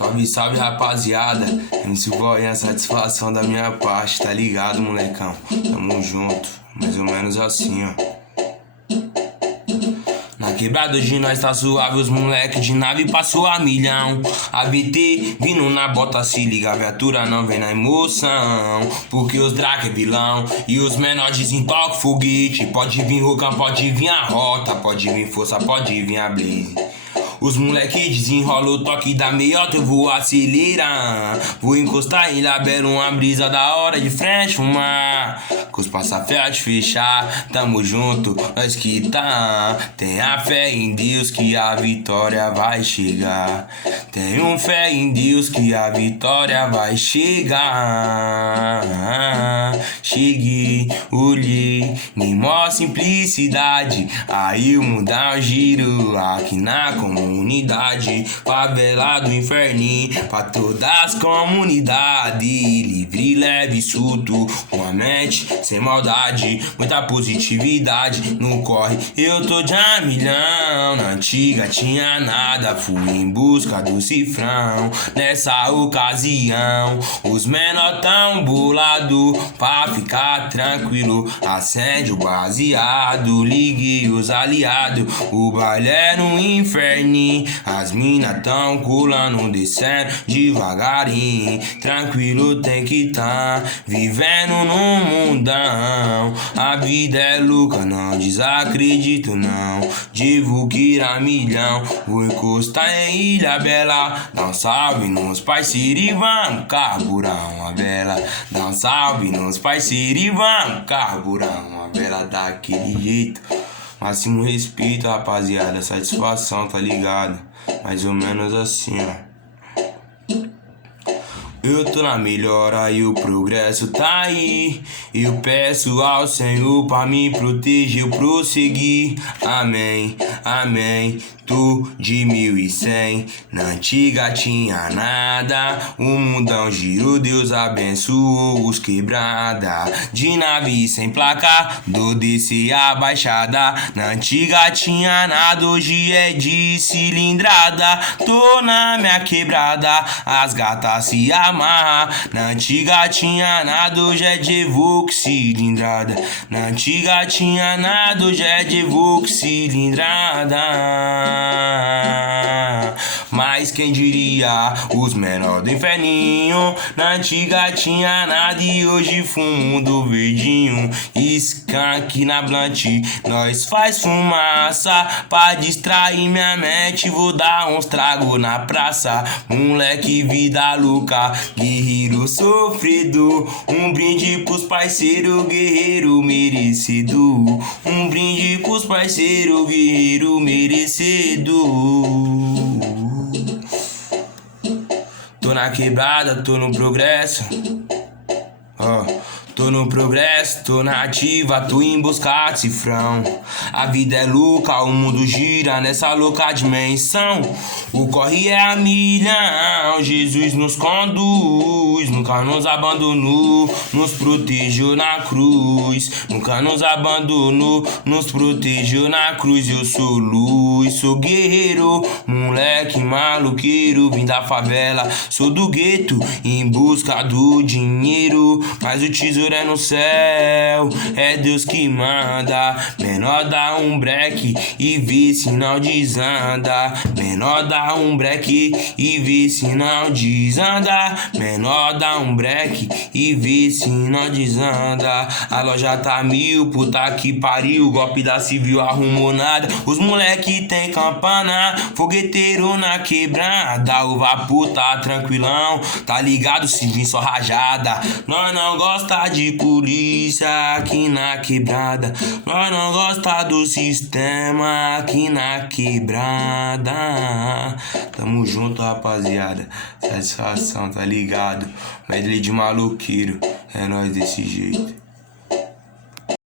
Salve, salve, rapaziada. MC Voinha, satisfação da minha parte, tá ligado, molecão? Tamo junto, mais ou menos assim, ó. Na quebrada hoje nós tá suave, os moleque de nave passou a milhão. AVT vindo na bota, se liga, a viatura não vem na emoção. Porque os Drake é vilão e os menores dizem toque foguete. Pode vir Rocão, pode vir a rota, pode vir força, pode vir a blaze. Os moleque desenrola o toque da meiota, eu vou acelerar. Vou encostar em labelo, uma brisa da hora de frente fumar. Com os passaferros de fechar, tamo junto, nós que tá. Tenha fé em Deus que a vitória vai chegar. Tenho fé em Deus que a vitória vai chegar. Cheguei, olhei, nem mó simplicidade. Aí o mundão giro aqui na comunidade, favela do inferninho, pra todas as comunidades. Livre, leve, solto, com a mente sem maldade, muita positividade no corre. Eu tô de a milhão, na antiga tinha nada, fui em busca do cifrão. Nessa ocasião, os menor tão bolado, pra ficar tranquilo, acende o baseado, liguei os aliados, o baile é no inferninho, as mina tão colando, descendo devagarinho, tranquilo tem que tá, vivendo no mundão. A vida é louca, não desacredito não, divulgue a milhão, vou encostar em Ilha Bela, dá um salve nos parceiros e vamos carburar uma vela. Dá um salve nos parceiros e vamos carburar uma vela daquele jeito. Máximo respeito, rapaziada, satisfação, tá ligado? Mais ou menos assim, ó. Eu tô na melhora e o progresso tá aí. Eu peço ao Senhor pra me proteger, eu prosseguir. Amém, amém. Tô de 1100, na antiga tinha nada. O mundão girou, Deus abençoou os quebrada. De nave sem placa, do descer a baixada. Na antiga tinha nada, hoje é de cilindrada. Tô na minha quebrada, as gatas se amarram. Na antiga tinha nada, hoje é de Evoque cilindrada. Na antiga tinha nada, hoje é de Evoque cilindrada. Mas quem diria, os menor do inferninho. Na antiga tinha nada e hoje fumo do verdinho. Skunk na blunt, nós faz fumaça pra distrair minha mente. Vou dar uns trago na praça, moleque vida louca, guerreiro sofrido. Um brinde pros parceiros, guerreiro merecido. Um brinde pros parceiros, guerreiro merecido. Tô na quebrada, tô no progresso. Tô no progresso, tô na ativa, tô em busca de cifrão. A vida é louca, o mundo gira nessa louca dimensão. O corre é a milhão, Jesus nos conduz. Nunca nos abandonou, nos protegeu na cruz. Nunca nos abandonou, nos protegeu na cruz. Eu sou luz, sou guerreiro, moleque maluqueiro, vim da favela, sou do gueto, em busca do dinheiro. Mas o tesouro é no céu, é Deus que manda. Menor dá um break e vê se não desanda. Menor dá um break e vê se não desanda. Menor dá um break e vê se não desanda. A loja tá mil, puta que pariu, golpe da civil arrumou nada. Os moleque tem campana, fogueteiro na quebrada. O vapor tá tranquilão, tá ligado se vir só rajada. Nós não gosta de polícia aqui na quebrada. Nós não gosta do sistema aqui na quebrada. Tamo junto, rapaziada. Satisfação, tá ligado? Medley de maluqueiro, é nóis desse jeito.